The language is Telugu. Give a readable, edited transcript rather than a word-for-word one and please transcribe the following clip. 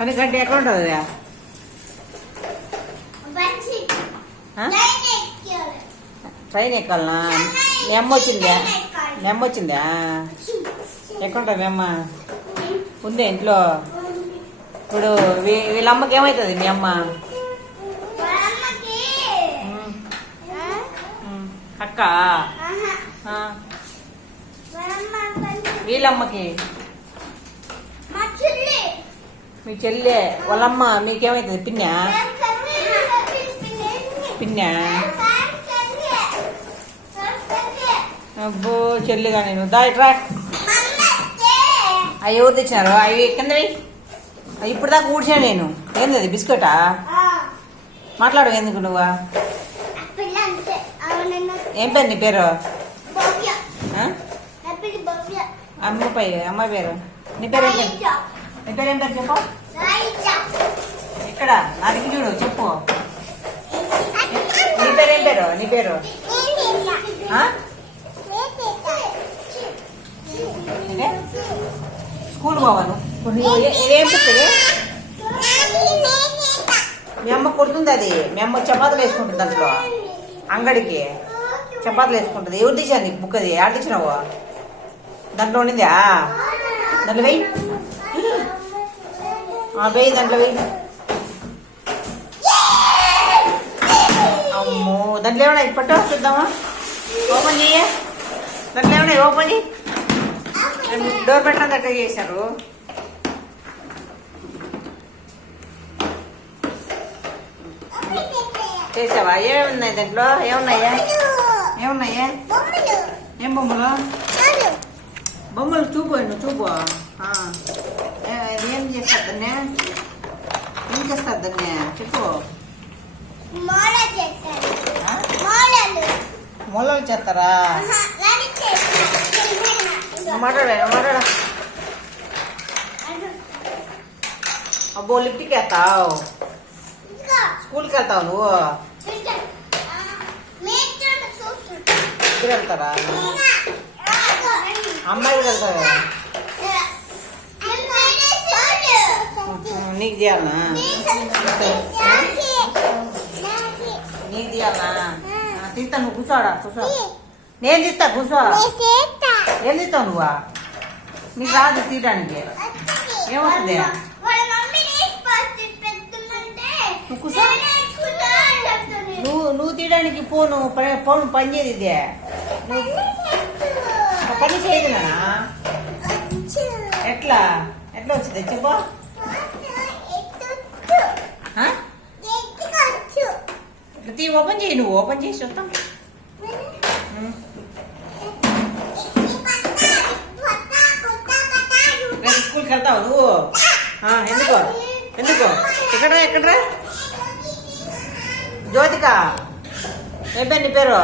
కనికంటే ఎక్కడ ఉంటుంది? ట్రైన్ ఎక్కాలనా? మీ అమ్మ వచ్చిందా? మీ అమ్మ వచ్చిందా? ఎక్కడుంటా మీ అమ్మ? ఉందే ఇంట్లో. ఇప్పుడు వీళ్ళ అమ్మకి ఏమవుతుంది మీ అమ్మ? అక్క వీళ్ళమ్మకి మీ చెల్లె వాళ్ళమ్మ మీకేమవుతుంది? పిన్నా పిన్నా? అబ్బో చెల్లిగా నేను దా ఇట్రా. అవి ఎవరు తెచ్చినారు? అవి కిందవి ఇప్పుడు దాకా కూర్చాను నేను. ఏంది అది బిస్కెటా? మాట్లాడు ఎందుకు నువ్వా? ఏం పేరు నీ పేరు? అమ్మాయి పేరు నీ పేరు ఏం పేరు? నీ పేరు ఏం పేరు చెప్పు. ఇక్కడ నాకు చూడు చెప్పు. నీ పేరు ఏం పేరు? నీ పేరు స్కూల్ పోవాను. ఇదేం పుట్టింది? మీ అమ్మ కొడుతుంది అది. మీ అమ్మ చపాతీలు వేసుకుంటుంది దాంట్లో. అంగడికి చపాతీలు వేసుకుంటుంది. ఎవరు తీసాను నీకు బుక్? అది ఆడ తెచ్చినావు? దాంట్లో ఉండిందా? దాంట్లో వెయ్యి వెయ్యి దాంట్లో వెయ్యి. అమ్మో దాంట్లో ఏమన్నా పట్టు చూద్దామా? ఓపెన్ చెయ్య. దాంట్లో ఏమన్నా ఓపెన్ చెయ్యి. డోర్ పెట్టడం దగ్గర చేశారు. చేసావా? ఏమున్నాయి దాంట్లో? ఏమున్నాయా? ఏమున్నాయా? ఏం బొమ్మలు? బొమ్మలు చూపు. నువ్వు చూపు. ఏం చేస్తారు దాన్ని? ఏం చేస్తారు దాన్ని చెప్పు. మొలలు చేస్తారా? మాట్లాడా మాట్లాడా. అబ్బో లిఫ్ట్కి వెళ్తావు? స్కూల్కి వెళ్తావు నువ్వు? ఇద్దరు వెళ్తారా? అమ్మాయికి వెళ్తావా? నీకు తీయాలనా? నీకు తీయాలనా? తీస్తా. నువ్వు కూర్చోడా? కూర్చో. నేను తీస్తా. కూర్చో. ఏం తీస్తావు నువ్వా? నీకు రాదు తీయడానికి. ఏమవుతుంది? నువ్వు తీయడానికి ఫోన్ పనిచేది. ఇదే పని చేయదు నానా. ఎట్లా ఎట్లా వచ్చింది చెప్పు. ఓపెన్ చేయి. నువ్వు ఓపెన్ చేసి వస్తాం. రేపు స్కూల్కి వెళ్తావు నువ్వు? ఎందుకో ఎందుకో? ఎక్కడ్రా ఎక్కడ్రా? జ్యోతిక. ఏం పేరు నీ పేరు?